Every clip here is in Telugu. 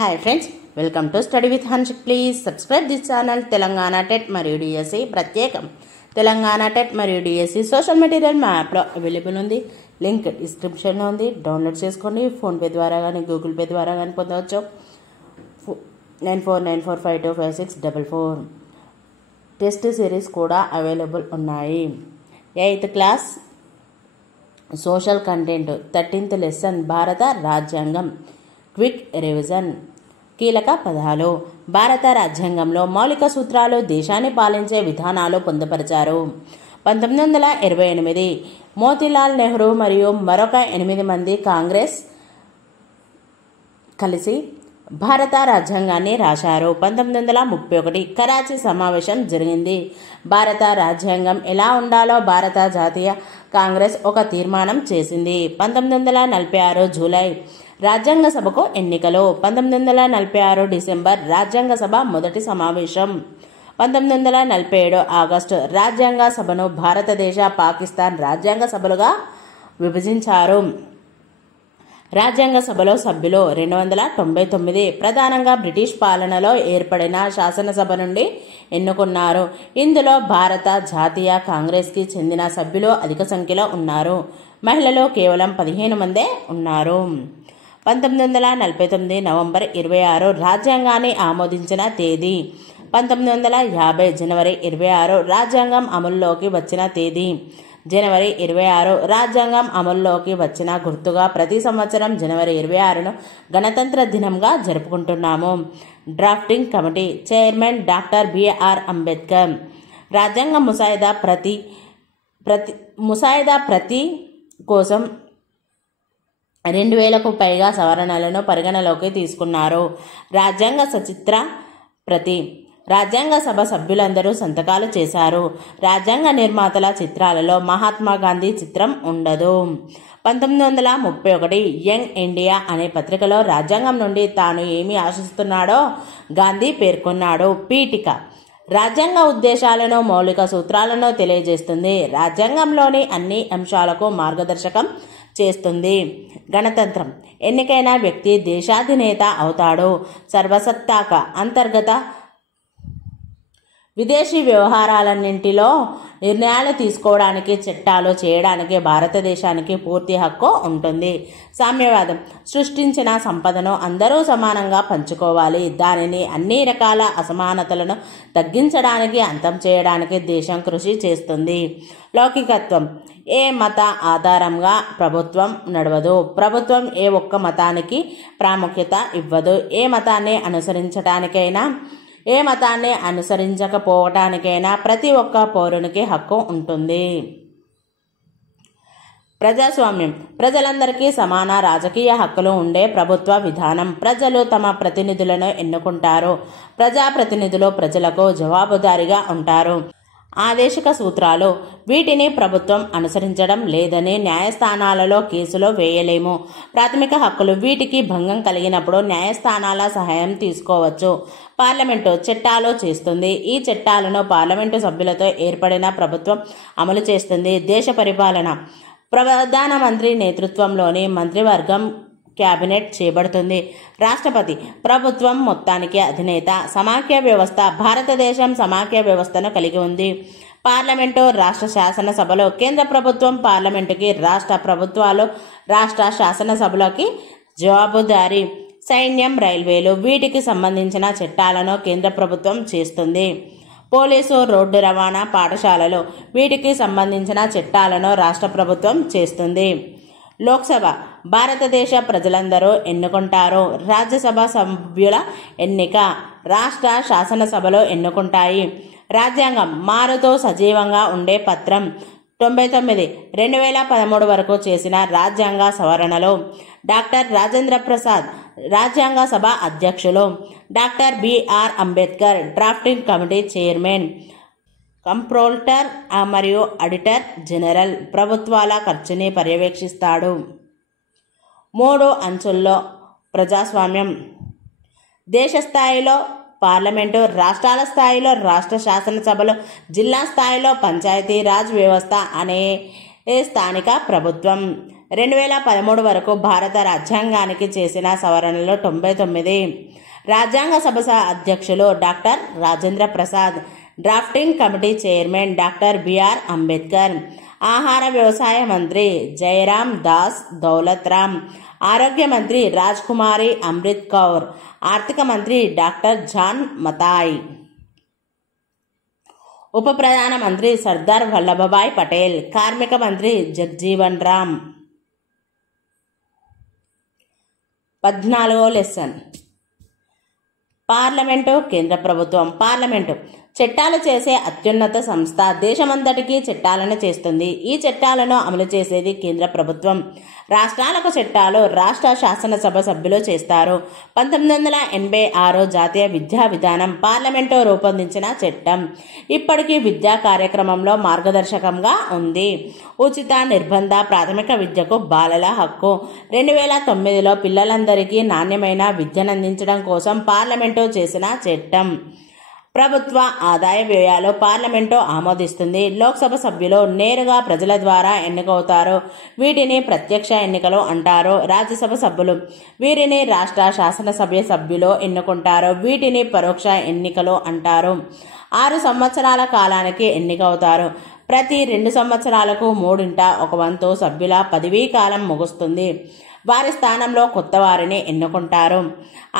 Hi friends, welcome to study with Hanshik. Please subscribe this channel. Telangana TET మరియు డిఎస్సి ప్రత్యేకం. తెలంగాణ టెట్ మరియు డిఎస్సి సోషల్ మెటీరియల్ మా యాప్లో అవైలబుల్ ఉంది. లింక్ డిస్క్రిప్షన్లో ఉంది. డౌన్లోడ్ చేసుకోండి. ఫోన్పే ద్వారా కానీ గూగుల్ పే ద్వారా కానీ పొందవచ్చు. 9494525644 టెస్ట్ సిరీస్ కూడా అవైలబుల్ ఉన్నాయి. 8th class social content 13th lesson భారత రాజ్యాంగం క్విక్ రివిజన్. కీలక పదాలు: భారత రాజ్యాంగంలో మౌలిక సూత్రాలు, దేశాన్ని పాలించే విధానాలు పొందుపరిచారు. 1928 మోతీలాల్ నెహ్రూ మరియు మరొక 8 మంది కాంగ్రెస్ కలిసి భారత రాజ్యాంగాన్ని రాశారు. 1931 కరాచీ సమావేశం జరిగింది. భారత రాజ్యాంగం ఎలా ఉండాలో భారత జాతీయ కాంగ్రెస్ ఒక తీర్మానం చేసింది. 1946 జూలై రాజ్యాంగ సభకు ఎన్నికలు. 1946 డిసెంబర్ రాజ్యాంగ సభ మొదటి సమావేశం. 1947 ఆగస్టు రాజ్యాంగ సభను భారతదేశ, పాకిస్తాన్ రాజ్యాంగ సభలుగా విభజించారు. రాజ్యాంగ సభలో సభ్యులు 299 ప్రధానంగా బ్రిటిష్ పాలనలో ఏర్పడిన శాసనసభ నుండి ఎన్నుకున్నారు. ఇందులో భారత జాతీయ కాంగ్రెస్కి చెందిన సభ్యులు అధిక సంఖ్యలో ఉన్నారు. మహిళలు కేవలం 15 మందే ఉన్నారు. 1949 నవంబర్ 26 రాజ్యాంగాన్ని ఆమోదించిన తేదీ. 1950 జనవరి 26 రాజ్యాంగం అమల్లోకి వచ్చిన తేదీ. జనవరి 26 రాజ్యాంగం అమల్లోకి వచ్చిన గుర్తుగా ప్రతి సంవత్సరం జనవరి 26ను గణతంత్ర దినంగా జరుపుకుంటున్నాము. Drafting committee chairman doctor BR Ambedkar. రాజ్యాంగ ముసాయిదా ప్రతి కోసం 2000కు పైగా సవరణలను పరిగణలోకి తీసుకున్నారు. రాజ్యాంగ సచిత్ర ప్రతి. రాజ్యాంగ సభ సభ్యులందరూ సంతకాలు చేశారు. రాజ్యాంగ నిర్మాతల చిత్రాలలో మహాత్మా గాంధీ చిత్రం ఉండదు. 1931 యంగ్ ఇండియా అనే పత్రికలో రాజ్యాంగం నుండి తాను ఏమి ఆశిస్తున్నాడో గాంధీ పేర్కొన్నాడు. పీఠిక రాజ్యాంగ ఉద్దేశాలను, మౌలిక సూత్రాలను తెలియజేస్తుంది. రాజ్యాంగంలోని అన్ని అంశాలకు మార్గదర్శకం చేస్తుంది. గణతంత్రం ఎన్నికైన వ్యక్తి దేశాధినేత అవుతాడు. సర్వసత్తాక అంతర్గత విదేశీ వ్యవహారాలన్నింటిలో నిర్ణయాలు తీసుకోవడానికి, చట్టాలు చేయడానికి భారతదేశానికి పూర్తి హక్కు ఉంటుంది. సామ్యవాదం సృష్టించిన సంపదను అందరూ సమానంగా పంచుకోవాలి. దానిని అన్ని రకాల అసమానతలను తగ్గించడానికి, అంతం చేయడానికి దేశం కృషి చేస్తుంది. లౌకికత్వం ఏ మత ఆధారంగా ప్రభుత్వం నడవదు. ప్రభుత్వం ఏ ఒక్క మతానికి ప్రాముఖ్యత ఇవ్వదు. ఏ మతాన్ని అనుసరించకపోవటానికైనా ప్రతి ఒక్క పౌరునికి హక్కు ఉంటుంది. ప్రజాస్వామ్యం ప్రజలందరికీ సమాన రాజకీయ హక్కులు ఉండే ప్రభుత్వ విధానం. ప్రజలు తమ ప్రతినిధులను ఎన్నుకుంటారు. ప్రజాప్రతినిధులు ప్రజలకు జవాబుదారీగా ఉంటారు. ఆదేశిక సూత్రాలు వీటిని ప్రభుత్వం అనుసరించడం లేదని న్యాయస్థానాలలో కేసులో వేయలేము. ప్రాథమిక హక్కులు వీటికి భంగం కలిగినప్పుడు న్యాయస్థానాల సహాయం తీసుకోవచ్చు. పార్లమెంటు చట్టాలు చేస్తుంది. ఈ చట్టాలను పార్లమెంటు సభ్యులతో ఏర్పడిన ప్రభుత్వం అమలు చేస్తుంది. దేశ పరిపాలన ప్రధానమంత్రి నేతృత్వంలోని మంత్రివర్గం క్యాబినెట్ చేయబడుతుంది. రాష్ట్రపతి ప్రభుత్వం మొత్తానికి అధినేత. సమాఖ్య వ్యవస్థ భారతదేశం సమాఖ్య వ్యవస్థను కలిగి ఉంది. పార్లమెంటు, రాష్ట్ర శాసనసభలు కేంద్ర ప్రభుత్వం పార్లమెంటుకి, రాష్ట్ర ప్రభుత్వాలు రాష్ట్ర శాసనసభలకి జవాబుదారీ. సైన్యం, రైల్వేలు వీటికి సంబంధించిన చట్టాలను కేంద్ర ప్రభుత్వం చేస్తుంది. పోలీసు, రోడ్డు రవాణా, పాఠశాలలు వీటికి సంబంధించిన చట్టాలను రాష్ట్ర ప్రభుత్వం చేస్తుంది. లోక్సభ భారతదేశ ప్రజలందరూ ఎన్నుకుంటారు. రాజ్యసభ సభ్యుల ఎన్నిక రాష్ట్ర శాసనసభలో ఎన్నుకుంటాయి. రాజ్యాంగం మారుతూ సజీవంగా ఉండే పత్రం. 99 2013 వరకు చేసిన రాజ్యాంగ సవరణలు. డాక్టర్ రాజేంద్ర ప్రసాద్ రాజ్యాంగ సభ అధ్యక్షులు. Doctor BR Ambedkar drafting committee chairman. Comptroller మరియు ఆడిటర్ జనరల్ ప్రభుత్వాల ఖర్చుని పర్యవేక్షిస్తాడు. 3 అంచుల్లో ప్రజాస్వామ్యం. దేశ స్థాయిలో పార్లమెంటు, రాష్ట్రాల స్థాయిలో రాష్ట్ర శాసనసభలు, జిల్లా స్థాయిలో పంచాయతీ రాజ్ వ్యవస్థ అనే స్థానిక ప్రభుత్వం. 2013 వరకు భారత రాజ్యాంగానికి చేసిన సవరణలు 99. రాజ్యాంగ సభ అధ్యక్షులు doctor Rajendra Prasad, drafting committee chairman doctor BR Ambedkar, ఆహార వ్యవసాయ మంత్రి జయరామ్ దాస్ దౌలత్ రామ్, ఆరోగ్య మంత్రి రాజ్ కుమారి అమృత్ కౌర్, ఆర్థిక మంత్రి డాక్టర్ జాన్ మతాయ్, ఉప ప్రధాన మంత్రి సర్దార్ వల్లభభాయ్ పటేల్, కార్మిక మంత్రి జగ్జీవన్ రామ్. 14వ లెసన్. పార్లమెంటు, కేంద్ర ప్రభుత్వం. పార్లమెంటు చట్టాలు చేసే అత్యున్నత సంస్థ. దేశమంతటికీ చట్టాలను చేస్తుంది. ఈ చట్టాలను అమలు చేసేది కేంద్ర ప్రభుత్వం. రాష్ట్రాలకు చట్టాలు రాష్ట్ర శాసనసభ సభ్యులు చేస్తారు. 1986 జాతీయ విద్యా విధానం పార్లమెంటు రూపొందించిన చట్టం. ఇప్పటికీ విద్యా కార్యక్రమంలో మార్గదర్శకంగా ఉంది. ఉచిత నిర్బంధ ప్రాథమిక విద్యకు బాలల హక్కు. 2009లో పిల్లలందరికీ నాణ్యమైన విద్యనందించడం కోసం పార్లమెంటు చేసిన చట్టం. ప్రభుత్వ ఆదాయ వ్యయాలు పార్లమెంటు ఆమోదిస్తుంది. లోక్సభ సభ్యులు నేరుగా ప్రజల ద్వారా ఎన్నికవుతారు. వీటిని ప్రత్యక్ష ఎన్నికలు అంటారు. రాజ్యసభ సభ్యులు వీరిని రాష్ట్ర శాసనసభ సభ్యులు ఎన్నుకుంటారు. వీటిని పరోక్ష ఎన్నికలు అంటారు. 6 సంవత్సరాల కాలానికి ఎన్నికవుతారు. ప్రతి 2 సంవత్సరాలకు 1/3 సభ్యుల పదవీ కాలం ముగుస్తుంది. వారి స్థానంలో కొత్త వారిని ఎన్నుకుంటారు.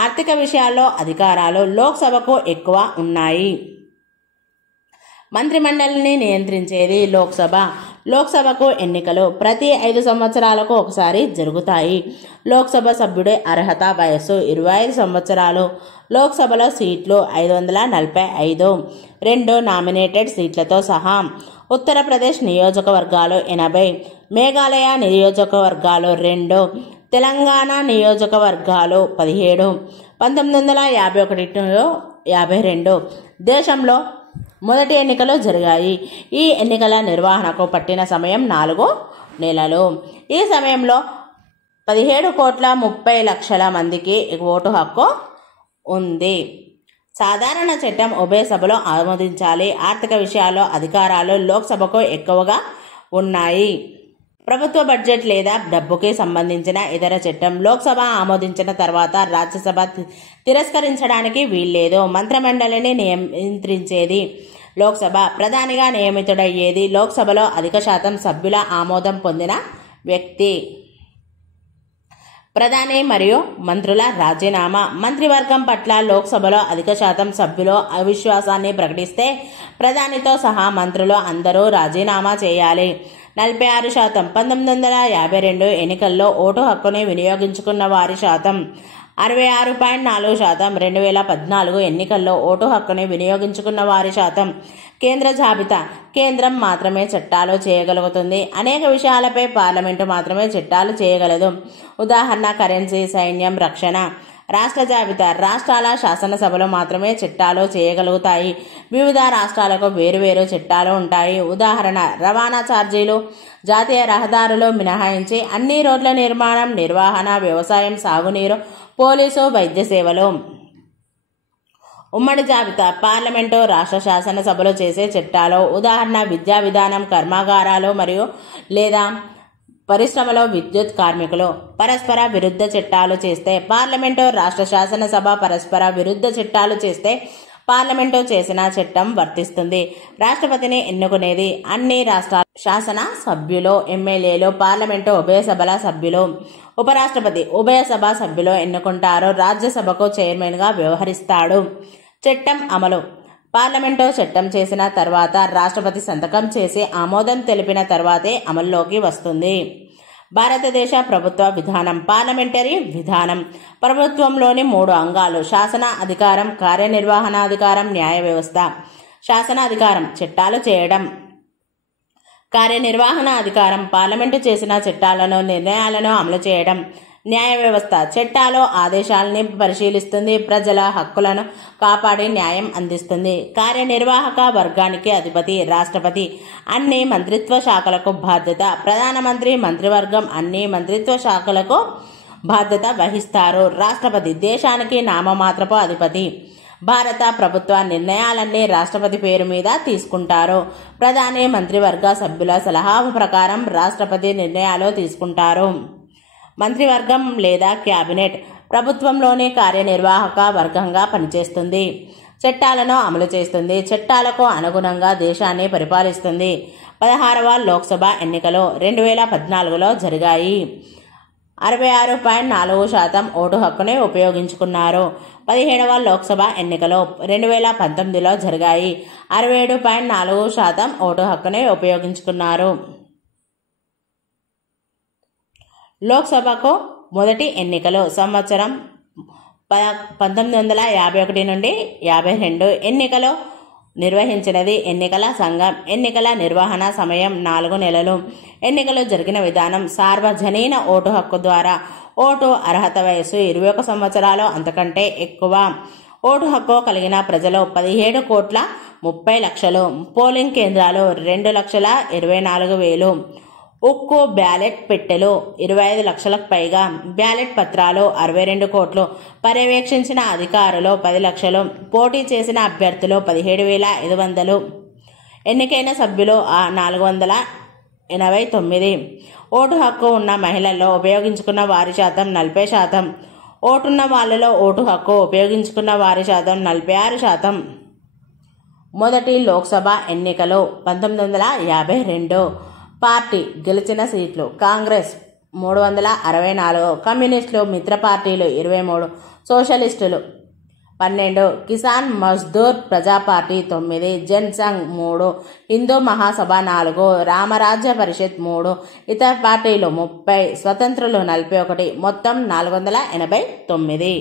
ఆర్థిక విషయాల్లో అధికారాలు లోక్సభకు ఎక్కువ ఉన్నాయి. మంత్రిమండలిని నియంత్రించేది లోక్సభ. లోక్సభకు ఎన్నికలు ప్రతి 5 సంవత్సరాలకు ఒకసారి జరుగుతాయి. లోక్సభ సభ్యుడి అర్హత వయస్సు 25 సంవత్సరాలు. లోక్సభలో సీట్లు 545, 2 నామినేటెడ్ సీట్లతో సహా. ఉత్తరప్రదేశ్ నియోజకవర్గాలు 80, మేఘాలయ నియోజకవర్గాలు 2, తెలంగాణ నియోజకవర్గాలు 17. 1951 52 దేశంలో మొదటి ఎన్నికలు జరిగాయి. ఈ ఎన్నికల నిర్వహణకు పట్టిన సమయం 4 నెలలు. ఈ సమయంలో 17,30,00,000 మందికి ఓటు హక్కు ఉంది. సాధారణ చట్టం ఉభయ సభలో ఆమోదించాలి. ఆర్థిక విషయాల్లో అధికారాలు లోక్సభకు ఎక్కువగా ఉన్నాయి. ప్రభుత్వ బడ్జెట్ లేదా డబ్బుకి సంబంధించిన ఇతర చట్టం లోక్సభ ఆమోదించిన తర్వాత రాజ్యసభ తిరస్కరించడానికి వీల్లేదు. మంత్రిమండలిని నియంత్రించేది లోక్సభ. ప్రధానిగా నియమితుడయ్యేది లోక్సభలో అధిక శాతం సభ్యుల ఆమోదం పొందిన వ్యక్తి. ప్రధాని మరియు మంత్రుల రాజీనామా. మంత్రివర్గం పట్ల లోక్సభలో అధిక శాతం సభ్యులు అవిశ్వాసాన్ని ప్రకటిస్తే ప్రధానితో సహా మంత్రులు అందరూ రాజీనామా చేయాలి. 46%. 1952 ఎన్నికల్లో ఓటు హక్కుని వినియోగించుకున్న వారి శాతం 66.4%. 2014 ఎన్నికల్లో ఓటు హక్కుని వినియోగించుకున్న వారి శాతం. కేంద్ర జాబితా. కేంద్రం మాత్రమే చట్టాలు చేయగలుగుతుంది. అనేక విషయాలపై పార్లమెంటు మాత్రమే చట్టాలు చేయగలదు. ఉదాహరణ కరెన్సీ, సైన్యం, రక్షణ. రాష్ట్ర జాబితా. రాష్ట్రాల శాసనసభలు మాత్రమే చట్టాలు చేయగలుగుతాయి. వివిధ రాష్ట్రాలకు వేరువేరు చట్టాలు ఉంటాయి. ఉదాహరణ రవాణా ఛార్జీలు. జాతీయ రహదారులు మినహాయించి అన్ని రోడ్ల నిర్మాణం, నిర్వహణ, వ్యవసాయం, సాగునీరు, పోలీసు, వైద్య సేవలు. ఉమ్మడి జాబితా. పార్లమెంటు, రాష్ట్ర శాసనసభలు చేసే చట్టాలు. ఉదాహరణ విద్యా విధానం, కర్మాగారాలు మరియు లేదా పరిశ్రమలో విద్యుత్ కార్మికులు. పరస్పర విరుద్ధ చట్టాలు చేస్తే పార్లమెంటు, రాష్ట్ర శాసనసభ పరస్పర విరుద్ధ చట్టాలు చేస్తే పార్లమెంటు చేసిన చట్టం వర్తిస్తుంది. రాష్ట్రపతిని ఎన్నుకునేది అన్ని రాష్ట్రాల శాసన సభ్యులు, ఎమ్మెల్యేలు. పార్లమెంటు ఉభయ సభల సభ్యులు. ఉపరాష్ట్రపతి ఉభయ సభ సభ్యులు ఎన్నుకుంటారు. రాజ్యసభకు చైర్మన్గా వ్యవహరిస్తాడు. చట్టం అమలు. పార్లమెంటు చట్టం చేసిన తర్వాత రాష్ట్రపతి సంతకం చేసి ఆమోదం తెలిపిన తర్వాతే అమల్లోకి వస్తుంది. భారతదేశ ప్రభుత్వ విధానం. పార్లమెంటరీ విధానం ప్రభుత్వంలోని 3 అంగాలు: శాసన అధికారం, కార్యనిర్వహణాధికారం, న్యాయ వ్యవస్థ. శాసన అధికారం చట్టాలు చేయడం. కార్యనిర్వహణ అధికారం పార్లమెంటు చేసిన చట్టాలను, నిర్ణయాలను అమలు చేయడం. న్యాయ వ్యవస్థ చట్టాలు, ఆదేశాలని పరిశీలిస్తుంది, ప్రజల హక్కులను కాపాడి న్యాయం అందిస్తుంది. కార్యనిర్వాహక వర్గానికి అధిపతి రాష్ట్రపతి. అన్ని మంత్రిత్వ శాఖలకు బాధ్యత. ప్రధానమంత్రి మంత్రివర్గం అన్ని మంత్రిత్వ శాఖలకు బాధ్యత వహిస్తారు. రాష్ట్రపతి దేశానికి నామమాత్రపు అధిపతి. భారత ప్రభుత్వ నిర్ణయాలన్నీ రాష్ట్రపతి పేరు మీద తీసుకుంటారు. ప్రధాని మంత్రివర్గ సభ్యుల సలహా ప్రకారం రాష్ట్రపతి నిర్ణయాలు తీసుకుంటారు. మంత్రివర్గం లేదా క్యాబినెట్ ప్రభుత్వంలోని కార్యనిర్వాహక వర్గంగా పనిచేస్తుంది. చట్టాలను అమలు చేస్తుంది. చట్టాలకు అనుగుణంగా దేశాన్ని పరిపాలిస్తుంది. 16వ లోక్సభ ఎన్నికలు 2014లో జరిగాయి. 66.4% ఓటు హక్కుని ఉపయోగించుకున్నారు. 17వ లోక్సభ ఎన్నికలు 2019లో జరిగాయి. 67.4% ఓటు హక్కుని ఉపయోగించుకున్నారు. లోక్సభకు మొదటి ఎన్నికలు సంవత్సరం 1951 నుండి 52 ఎన్నికలు నిర్వహించినది ఎన్నికల సంఘం. ఎన్నికల నిర్వహణ సమయం 4 నెలలు. ఎన్నికలు జరిగిన విధానం సార్వజనీన ఓటు హక్కు ద్వారా. ఓటు అర్హత వయసు 21 సంవత్సరాలు అంతకంటే ఎక్కువ. ఓటు హక్కు కలిగిన ప్రజలు 17,30,00,000. పోలింగ్ కేంద్రాలు 2,24,000. ఉక్కు బ్యాలెట్ పెట్టెలు 25 లక్షలకు పైగా. బ్యాలెట్ పత్రాలు 62 కోట్లు. పర్యవేక్షించిన అధికారులు 10 లక్షలు. పోటీ చేసిన అభ్యర్థులు 17,500. ఎన్నికైన సభ్యులు 489. ఓటు హక్కు ఉన్న మహిళల్లో ఉపయోగించుకున్న వారి శాతం 40%. ఓటున్న వాళ్ళలో ఓటు హక్కు ఉపయోగించుకున్న వారి శాతం 46%. మొదటి లోక్సభ ఎన్నికలు 1952. పార్టీ గెలిచిన సీట్లు: కాంగ్రెస్ 364, కమ్యూనిస్టులు మిత్ర పార్టీలు 23, సోషలిస్టులు 12, కిసాన్ మజ్దూర్ ప్రజా పార్టీ 9, జనసంఘ్ 3, హిందూ మహాసభ 4, రామరాజ్య పరిషత్ 3, ఇతర పార్టీలు 30, స్వతంత్రులు 41, మొత్తం 489.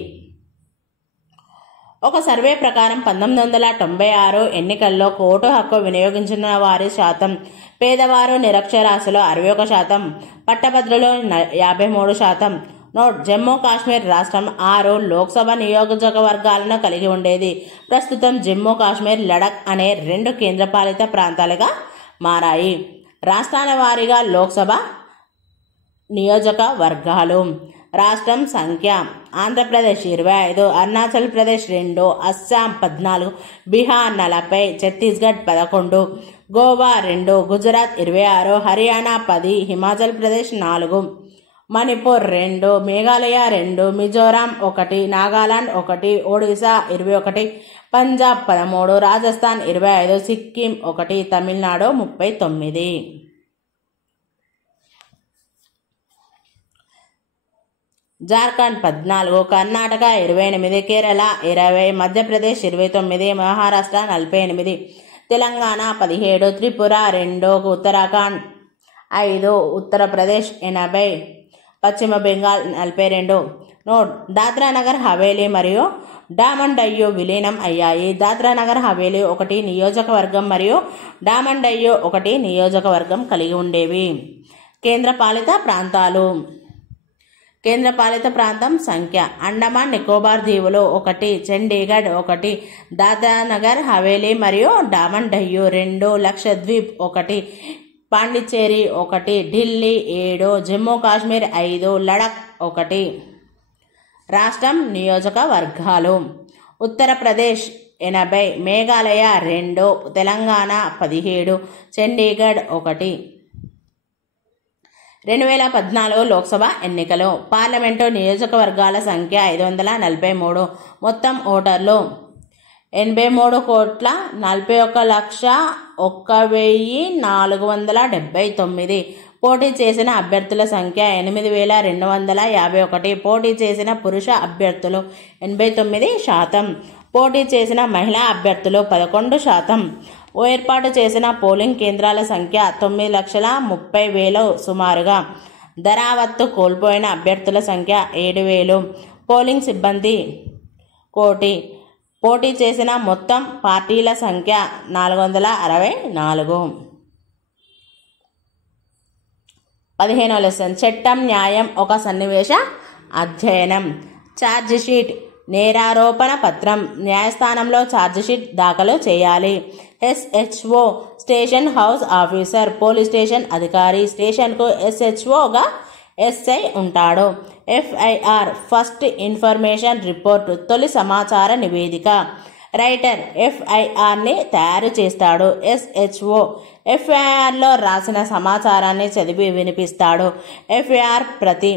ఒక సర్వే ప్రకారం 1996 ఎన్నికల్లో ఓటు హక్కు వినియోగించిన వారి శాతం: పేదవారు నిరక్షరాస్యులు 61%, పట్టభద్రులు 53%. నోట్: జమ్మూ కాశ్మీర్ రాష్ట్రం 6 లోక్సభ నియోజకవర్గాలను కలిగి ఉండేది. ప్రస్తుతం జమ్మూ కాశ్మీర్, లడఖ్ అనే 2 కేంద్రపాలిత ప్రాంతాలుగా మారాయి. రాష్ట్రాల వారీగా లోక్సభ నియోజకవర్గాలు. రాష్ట్రం సంఖ్య: ఆంధ్రప్రదేశ్ 25, అరుణాచల్ ప్రదేశ్ 2, అస్సాం 14, బీహార్ 40, ఛత్తీస్గఢ్ 11, గోవా 2, గుజరాత్ 26, హర్యానా 10, హిమాచల్ ప్రదేశ్ 4, మణిపూర్ 2, మేఘాలయ 2, మిజోరాం 1, నాగాలాండ్ 1, ఒడిశా 21, పంజాబ్ 13, రాజస్థాన్ 25, సిక్కిం 1, తమిళనాడు 39. జార్ఖండ్ 14, కర్ణాటక 28, కేరళ 20, మధ్యప్రదేశ్ 29, మహారాష్ట్ర 48, తెలంగాణ 17, త్రిపుర 2, ఉత్తరాఖండ్ 5, ఉత్తరప్రదేశ్ 80, పశ్చిమ బెంగాల్ 42. నోట్: దాద్రా నగర్ హవేలీ మరియు డామన్ డయ్యూ విలీనం అయ్యాయి. దాద్రా నగర్ హవేలీ 1 నియోజకవర్గం మరియు డామన్ డయ్యూ 1 నియోజకవర్గం కలిగి ఉండేవి. కేంద్రపాలిత ప్రాంతాలు. కేంద్రపాలిత ప్రాంతం సంఖ్య: అండమాన్ నికోబార్ దీవులు 1, చండీగఢ్ 1, దాద్రా నగర్ హవేలీ మరియు డామన్ డయ్యూ 2, లక్షద్వీప్ 1, పాండిచ్చేరి 1, ఢిల్లీ 7, జమ్మూ కాశ్మీర్ 5, లడఖ్ 1. రాష్ట్రం నియోజకవర్గాలు: ఉత్తరప్రదేశ్ 80, మేఘాలయ 2, తెలంగాణ 17, చండీగఢ్ 1. 2014 లోక్సభ ఎన్నికలు. పార్లమెంటు నియోజకవర్గాల సంఖ్య 543. మొత్తం ఓటర్లు 83,41,01,479. పోటీ చేసిన అభ్యర్థుల సంఖ్య 8,251. పోటీ చేసిన పురుష అభ్యర్థులు 89%. పోటీ చేసిన మహిళా అభ్యర్థులు 11%. ఏర్పాటు చేసిన పోలింగ్ కేంద్రాల సంఖ్య 9,30,000 సుమారుగా. ధరావత్తు కోల్పోయిన అభ్యర్థుల సంఖ్య 7,000. పోలింగ్ సిబ్బంది 1,000,000. పోటీ చేసిన మొత్తం పార్టీల సంఖ్య 464. 15వ లెసన్: చట్టం, న్యాయం, ఒక సన్నివేశ అధ్యయనం. ఛార్జిషీట్: నేరారోపణ పత్రం. న్యాయస్థానంలో ఛార్జిషీట్ దాఖలు చేయాలి. SHO: station house officer. Police station అధికారి. స్టేషన్కు SHOగా SI ఉంటాడు. FIR ఫస్ట్ ఇన్ఫర్మేషన్ రిపోర్ట్ తొలి సమాచార నివేదిక. రైటర్ FIRని తయారు చేస్తాడు. SHO FIRలో రాసిన సమాచారాన్ని చదివి వినిపిస్తాడు. FIR ప్రతి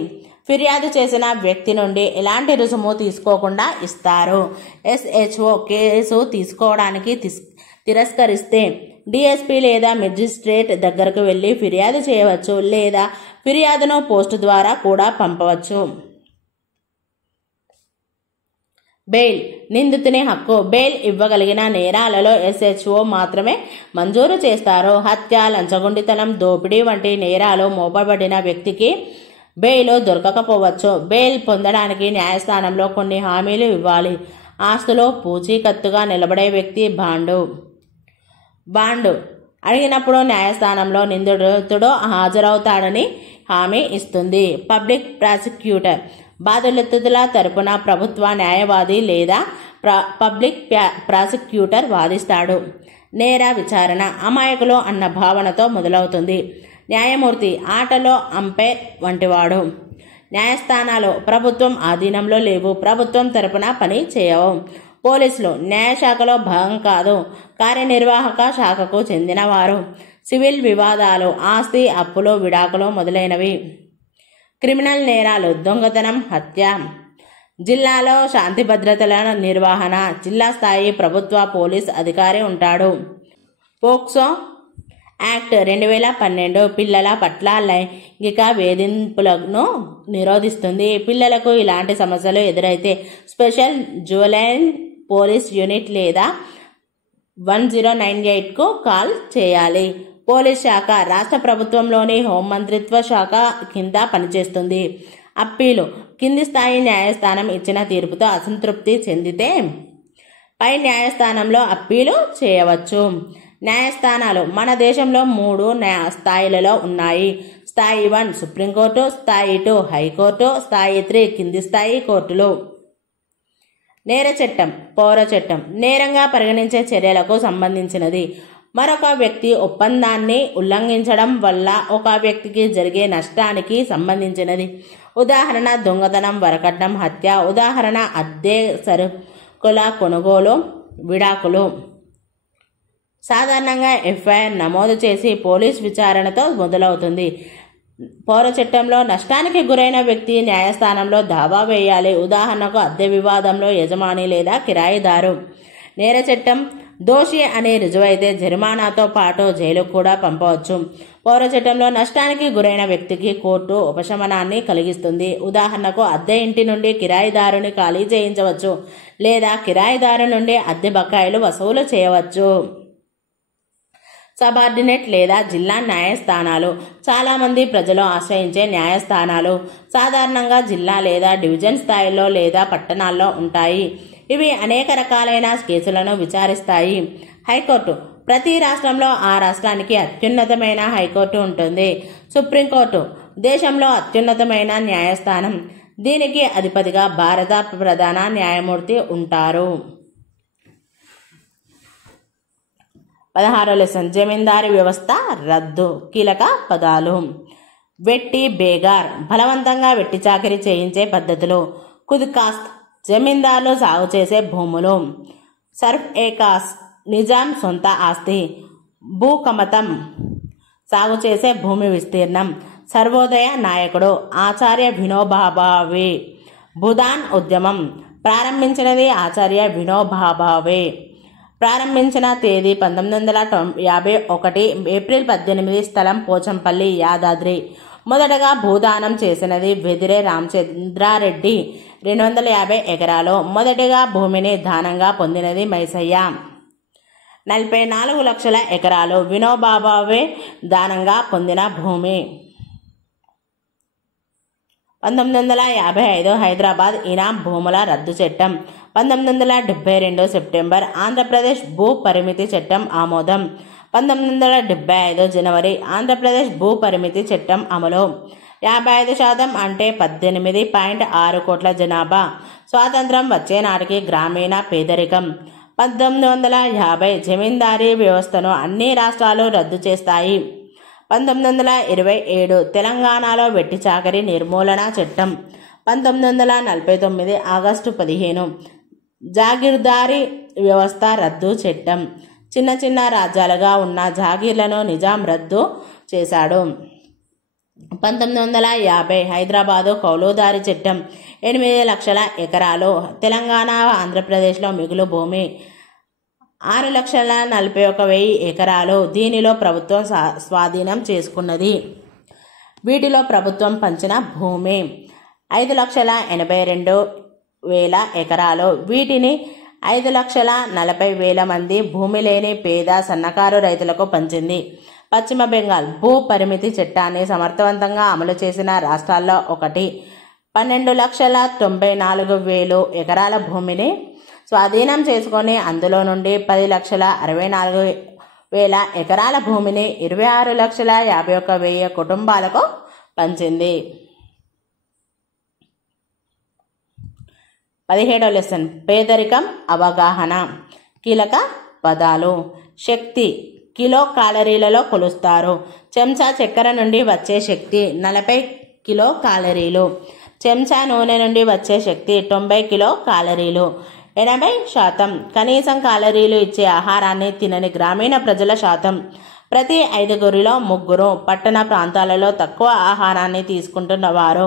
ఫిర్యాదు చేసిన వ్యక్తి నుండి ఎలాంటి రుసుము తీసుకోకుండా ఇస్తారు. SHO కేసు తీసుకోవడానికి తిరస్కరిస్తే DSP లేదా మెజిస్ట్రేట్ దగ్గరకు వెళ్ళి ఫిర్యాదు చేయవచ్చు, లేదా ఫిర్యాదును పోస్టు ద్వారా కూడా పంపవచ్చు. బెయిల్ నిందితుని హక్కు. బెయిల్ ఇవ్వగలిగిన నేరాలలో SHO మాత్రమే మంజూరు చేస్తారు. హత్య, లంచగొండితనం, దోపిడీ వంటి నేరాలు మోపబడిన వ్యక్తికి బెయిల్ దొరకకపోవచ్చు. బెయిల్ పొందడానికి న్యాయస్థానంలో కొన్ని హామీలు ఇవ్వాలి. ఆస్తిలో పూచీకత్తుగా నిలబడే వ్యక్తి బాండు అడిగినప్పుడు న్యాయస్థానంలో నిందితుడు హాజరవుతాడని హామీ ఇస్తుంది. పబ్లిక్ ప్రాసిక్యూటర్ బాధితుల తరపున ప్రభుత్వ న్యాయవాది లేదా పబ్లిక్ ప్రాసిక్యూటర్ వాదిస్తాడు. నేర విచారణ అమాయకులు అన్న భావనతో మొదలవుతుంది. న్యాయమూర్తి ఆటలో అంపైర్ వంటివాడు. న్యాయస్థానాలు ప్రభుత్వం ఆధీనంలో లేవు, ప్రభుత్వం తరపున పని చేయవు. పోలీసులు న్యాయశాఖలో భాగం కాదు, కార్యనిర్వాహక శాఖకు చెందినవారు. సివిల్ వివాదాలు, ఆస్తి అప్పులు, విడాకులు మొదలైనవి. క్రిమినల్ నేరాలు, దొంగతనం, హత్య. జిల్లాలో శాంతి భద్రతల నిర్వహణ జిల్లా స్థాయి ప్రభుత్వ పోలీస్ అధికారి ఉంటాడు. పోక్సో యాక్ట్ 2012 పిల్లల పట్ల లైంగిక వేధింపులను నిరోధిస్తుంది. పిల్లలకు ఇలాంటి సమస్యలు ఎదురైతే స్పెషల్ జువెనైల్ పోలీస్ యూనిట్ లేదా 1098కు కాల్ చేయాలి. పోలీస్ శాఖ రాష్ట్ర ప్రభుత్వంలోని హోంమంత్రిత్వ శాఖ కింద పనిచేస్తుంది. అప్పీలు కింది స్థాయి న్యాయస్థానం ఇచ్చిన తీర్పుతో అసంతృప్తి చెందితే పై న్యాయస్థానంలో అప్పీలు చేయవచ్చు. న్యాయస్థానాలు మన దేశంలో 3 స్థాయిలలో ఉన్నాయి. స్థాయి 1 సుప్రీంకోర్టు, స్థాయి 2 హైకోర్టు, స్థాయి 3 కింది స్థాయి కోర్టులు. నేర చట్టం, పౌర చట్టం నేరంగా పరిగణించే చర్యలకు సంబంధించినది. మరొక వ్యక్తి ఒప్పందాన్ని ఉల్లంఘించడం వల్ల ఒక వ్యక్తికి జరిగే నష్టానికి సంబంధించినది. ఉదాహరణ దొంగతనం, వరకట్నం, హత్య. ఉదాహరణ అద్దె సరుకుల కొనుగోలు, విడాకులు. సాధారణంగా FIR నమోదు చేసి పోలీస్ విచారణతో మొదలవుతుంది. పౌర చట్టంలో నష్టానికి గురైన వ్యక్తి న్యాయస్థానంలో దావా వేయాలి. ఉదాహరణకు అద్దె వివాదంలో యజమాని లేదా కిరాయిదారు. నేర చట్టం దోషి అని రుజువైతే జరిమానాతో పాటు జైలుకు కూడా పంపవచ్చు. పౌర చట్టంలో నష్టానికి గురైన వ్యక్తికి కోర్టు ఉపశమనాన్ని కలిగిస్తుంది. ఉదాహరణకు అద్దె ఇంటి నుండి కిరాయిదారుని ఖాళీ చేయించవచ్చు, లేదా కిరాయిదారు నుండి అద్దె బకాయిలు వసూలు చేయవచ్చు. సబార్డినేట్ లేదా జిల్లా న్యాయస్థానాలు చాలామంది ప్రజలు ఆశ్రయించే న్యాయస్థానాలు సాధారణంగా జిల్లా లేదా డివిజన్ స్థాయిలో లేదా పట్టణాల్లో ఉంటాయి. ఇవి అనేక రకాలైన కేసులను విచారిస్తాయి. హైకోర్టు ప్రతి రాష్ట్రంలో ఆ రాష్ట్రానికి అత్యున్నతమైన హైకోర్టు ఉంటుంది. సుప్రీంకోర్టు దేశంలో అత్యున్నతమైన న్యాయస్థానం. దీనికి అధిపతిగా భారత ప్రధాన న్యాయమూర్తి ఉంటారు. 16వ లెసన్ జమీందారీ వ్యవస్థ రద్దు. కీలక పదాలు. వెట్టి బేగార్ బలవంతంగా వెట్టి చాకిరీ చేయించే పద్ధతులు. ఖుద్కాస్ట్ జమీందారులు సాగు చేసే భూములు. సర్ఫ్ ఏ కాస్ నిజాం సొంత ఆస్తి. భూకమతం సాగు చేసే భూమి విస్తీర్ణం. సర్వోదయ నాయకుడు ఆచార్య వినోబా భావే. భూదాన్ ఉద్యమం ప్రారంభించినది ఆచార్య వినోబా భావే. ప్రారంభించిన తేదీ 1951 ఏప్రిల్ 18. స్థలం పోచంపల్లి, యాదాద్రి. మొదటగా భూదానం చేసినది వెదిరే రామచంద్రారెడ్డి. 250 ఎకరాలు. మొదటిగా భూమిని దానంగా పొందినది మైసయ్య. 44 లక్షల ఎకరాలు వినోబా భావే దానంగా పొందిన భూమి. 1955 హైదరాబాద్ ఇనాం భూముల రద్దు చట్టం. 1972 సెప్టెంబర్ ఆంధ్రప్రదేశ్ భూ పరిమితి చట్టం ఆమోదం. 1975 జనవరి ఆంధ్రప్రదేశ్ భూ పరిమితి చట్టం అమలు. 55% అంటే 18.6 కోట్ల జనాభా. స్వాతంత్రం వచ్చే నాటికి గ్రామీణ పేదరికం. 1950 జమీందారీ వ్యవస్థను అన్ని రాష్ట్రాలు రద్దు చేస్తాయి. 1927 తెలంగాణలో వెట్టి చాకరీ నిర్మూలన చట్టం. 1949 ఆగస్టు 15 జాగీర్దారీ వ్యవస్థ రద్దు చట్టం. చిన్న చిన్న రాజ్యాలుగా ఉన్న జాగీర్లను నిజాం రద్దు చేశాడు. 1950 హైదరాబాదు కౌలుదారీ చట్టం. 8 లక్షల ఎకరాలు తెలంగాణ ఆంధ్రప్రదేశ్లో మిగులు భూమి 6,41,000 ఎకరాలు దీనిలో ప్రభుత్వం స్వాధీనం చేసుకున్నది. వీటిలో ప్రభుత్వం పంచిన భూమి 5,82,000 ఎకరాలు. వీటిని 5,40,000 మంది భూమి లేని పేద సన్నకారు రైతులకు పంచింది. పశ్చిమ బెంగాల్ భూ పరిమితి చట్టాన్ని సమర్థవంతంగా అమలు చేసిన రాష్ట్రాల్లో ఒకటి. 12,94,000 ఎకరాల భూమిని స్వాధీనం చేసుకొని అందులో నుండి 10,64,000 ఎకరాల భూమిని 26,51,000 కుటుంబాలకు పంచింది. 17వ లెసన్ పేదరికం అవగాహన. కీలక పదాలు. శక్తి కిలో క్యాలరీలలో కొలుస్తారు. చెంచా చక్కెర నుండి వచ్చే శక్తి 40 కిలో క్యాలరీలు. చెంచా నూనె నుండి వచ్చే శక్తి 90 కిలో క్యాలరీలు. 80% కనీసం క్యాలరీలు ఇచ్చే ఆహారాన్ని తినని గ్రామీణ ప్రజల శాతం. ప్రతి 5గురిలో 3 పట్టణ ప్రాంతాలలో తక్కువ ఆహారాన్ని తీసుకుంటున్నవారు.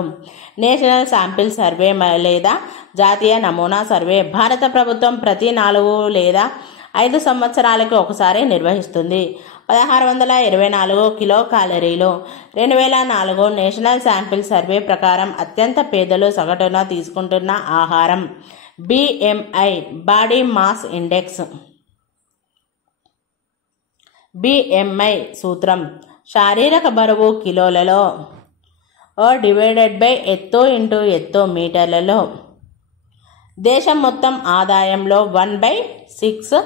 నేషనల్ శాంపిల్ సర్వే లేదా జాతీయ నమూనా సర్వే భారత ప్రభుత్వం ప్రతి 4 లేదా 5 సంవత్సరాలకు ఒకసారి నిర్వహిస్తుంది. 1624 కిలో క్యాలరీలు. 2004 నేషనల్ శాంపిల్ సర్వే ప్రకారం అత్యంత పేదలు సగటున తీసుకుంటున్న ఆహారం. BMI body mass index. BMI సూత్రం శారీరక బరువు కిలోలలో డివైడెడ్ బై ఎత్తు ఇంటూ ఎత్తు మీటర్లలో. దేశం మొత్తం ఆదాయంలో 1/6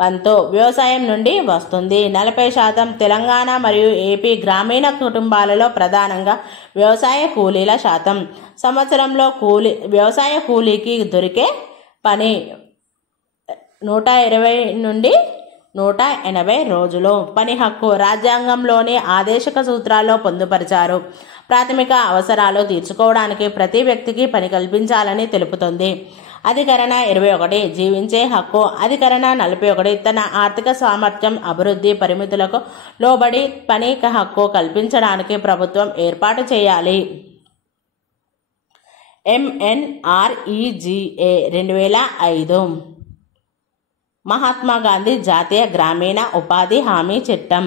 వంతు వ్యవసాయం నుండి వస్తుంది. 40% తెలంగాణ మరియు ఏపీ గ్రామీణ కుటుంబాలలో ప్రధానంగా వ్యవసాయ కూలీల శాతం. సంవత్సరంలో వ్యవసాయ కూలీకి దొరికే పని 120 నుండి 180 రోజులు. పని హక్కు రాజ్యాంగంలోని ఆదేశక సూత్రాల్లో పొందుపరిచారు. ప్రాథమిక అవసరాలు తీర్చుకోవడానికి ప్రతి వ్యక్తికి పని కల్పించాలని తెలుపుతుంది. అధికరణ 21 జీవించే హక్కు. అధికరణ 41 తన ఆర్థిక సామర్థ్యం అభివృద్ధి పరిమితులకు లోబడి పని హక్కు కల్పించడానికి ప్రభుత్వం ఏర్పాటు చేయాలి. MNREGA 2005 మహాత్మా గాంధీ జాతీయ గ్రామీణ ఉపాధి హామీ చట్టం.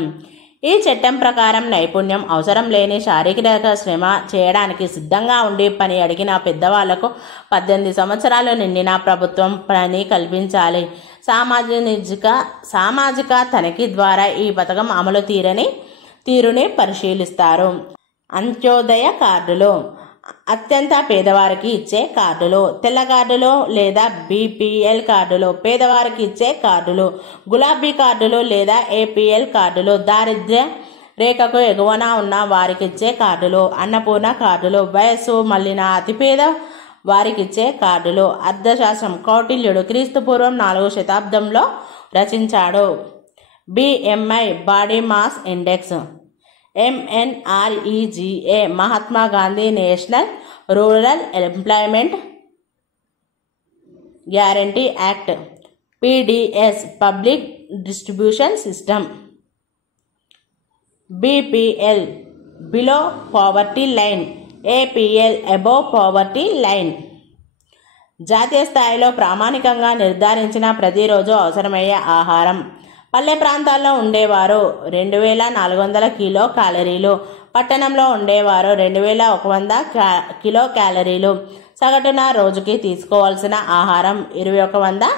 ఈ చట్టం ప్రకారం నైపుణ్యం అవసరం లేని శారీరక శ్రమ చేయడానికి సిద్ధంగా ఉండి పని అడిగిన పెద్దవాళ్లకు 18 సంవత్సరాలు నిండిన ప్రభుత్వం పని కల్పించాలి. సామాజిక తనిఖీ ద్వారా ఈ పథకం అమలు తీరుని పరిశీలిస్తారు. అంత్యోదయ కార్డులు అత్యంత పేదవారికి ఇచ్చే కార్డులు. తెల్ల కార్డులు లేదా BPL కార్డులు పేదవారికి ఇచ్చే కార్డులు. గులాబీ కార్డులు లేదా APL కార్డులు దారిద్ర్య రేఖకు ఎగువన ఉన్న వారికి ఇచ్చే కార్డులు. అన్నపూర్ణ కార్డులు వయస్సు మళ్ళిన అతిపేద వారికిచ్చే కార్డులు. అర్థశాస్త్రం కౌటిల్యుడు క్రీస్తుపూర్వం 4వ శతాబ్దంలో రచించాడు. BMI body mass index. MNREGA Mahatma Gandhi national rural employment guarantee act. PDS public distribution system. BPL below poverty line. APL above poverty line. జాతీయ స్థాయిలో ప్రామాణికంగా నిర్ధారించిన ప్రతిరోజు అవసరమయ్యే ఆహారం. పల్లె ప్రాంతాల్లో ఉండేవారు 2,400 కిలో క్యాలరీలు. పట్టణంలో ఉండేవారు 2,100 కిలో క్యాలరీలు. సగటున రోజుకి తీసుకోవాల్సిన ఆహారం 2,100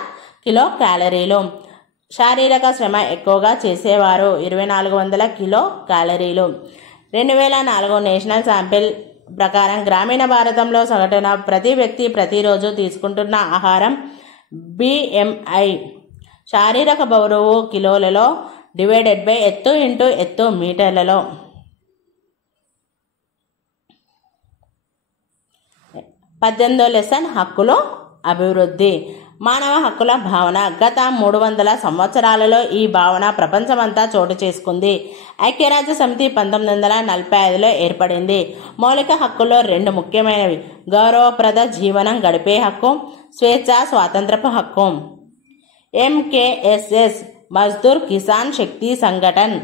కిలో క్యాలరీలు. శారీరక శ్రమ ఎక్కువగా చేసేవారు 2,400 కిలో క్యాలరీలు. 2004 నేషనల్ శాంపిల్ ప్రకారం గ్రామీణ భారతంలో సగటున ప్రతి వ్యక్తి ప్రతిరోజు తీసుకుంటున్న ఆహారం BMI శారీరక బరువు కిలోలలో డివైడెడ్ బై ఎత్తు ఇంటూ ఎత్తు మీటర్లలో. 18వ లెసన్ హక్కులు అభివృద్ధి. మానవ హక్కుల భావన గత 300 సంవత్సరాలలో ఈ భావన ప్రపంచమంతా చోటు చేసుకుంది. ఐక్యరాజ్య సమితి 1945లో ఏర్పడింది. మౌలిక హక్కుల్లో 2 ముఖ్యమైనవి: గౌరవప్రద జీవనం గడిపే హక్కు, స్వేచ్ఛ స్వాతంత్రపు హక్కు. ఎంకేఎస్ఎస్ మజ్దూర్ కిసాన్ శక్తి సంఘటన్.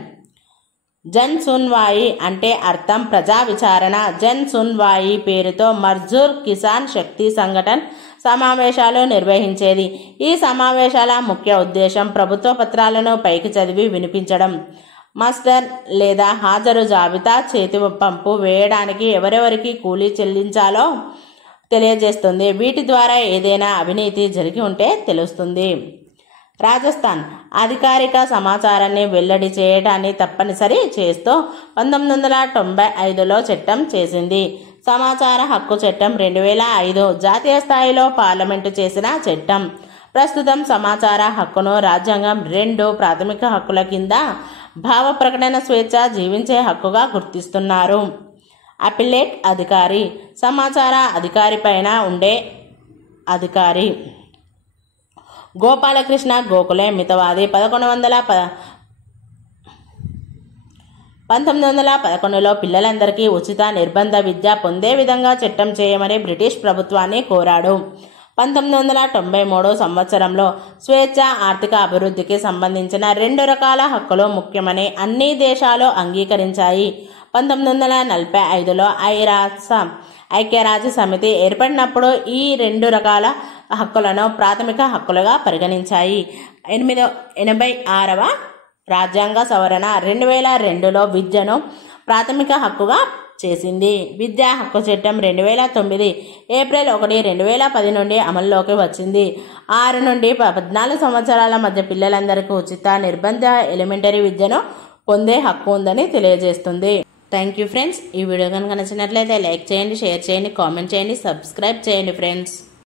జన్ సున్వాయి అంటే అర్థం ప్రజా విచారణ. జన్ సున్వాయి పేరుతో మజ్దూర్ కిసాన్ శక్తి సంఘటన్ సమావేశాలు నిర్వహించేది. ఈ సమావేశాల ముఖ్య ఉద్దేశం ప్రభుత్వ పత్రాలను పైకి చదివి వినిపించడం. మాస్టర్ లేదా హాజరు జాబితా చేతి పంపు వేయడానికి ఎవరెవరికి కూలీ చెల్లించాలో తెలియజేస్తుంది. వీటి ద్వారా ఏదైనా అవినీతి జరిగి ఉంటే తెలుస్తుంది. రాజస్థాన్ అధికారిక సమాచారాన్ని వెల్లడి చేయడాన్ని తప్పనిసరి చేస్తూ 1995లో చట్టం చేసింది. సమాచార హక్కు చట్టం 2005 జాతీయ స్థాయిలో పార్లమెంటు చేసిన చట్టం. ప్రస్తుతం సమాచార హక్కును రాజ్యాంగం 2 ప్రాథమిక హక్కుల కింద భావ ప్రకటన స్వేచ్ఛ, జీవించే హక్కుగా గుర్తిస్తున్నారు. అపిలేట్ అధికారి సమాచార అధికారి పైన ఉండే అధికారి. గోపాలకృష్ణ గోఖలే మితవాది 1911లో పిల్లలందరికీ ఉచిత నిర్బంధ విద్య పొందే విధంగా చట్టం చేయమని బ్రిటిష్ ప్రభుత్వాన్ని కోరాడు. 1993 సంవత్సరంలో స్వేచ్ఛ, ఆర్థిక అభివృద్ధికి సంబంధించిన 2 రకాల హక్కులు ముఖ్యమని అన్ని దేశాలు అంగీకరించాయి. 1945లో ఐక్యరాజ్య సమితి ఏర్పడినప్పుడు ఈ 2 రకాల హక్కులను ప్రాథమిక హక్కులుగా పరిగణించాయి. 86వ రాజ్యాంగ సవరణ 2002లో విద్యను ప్రాథమిక హక్కుగా చేసింది. విద్యా హక్కు చట్టం 2009 ఏప్రిల్ 1, 2010 నుండి అమల్లోకి వచ్చింది. 6 నుండి 14 సంవత్సరాల మధ్య పిల్లలందరికీ ఉచిత నిర్బంధ ఎలిమెంటరీ విద్యను పొందే హక్కు ఉందని తెలియజేస్తుంది. Thank you friends. ఈ వీడియో కనుక నచ్చినట్లయితే లైక్ చేయండి, షేర్ చేయండి, కామెంట్ చేయండి, సబ్స్క్రైబ్ చేయండి ఫ్రెండ్స్.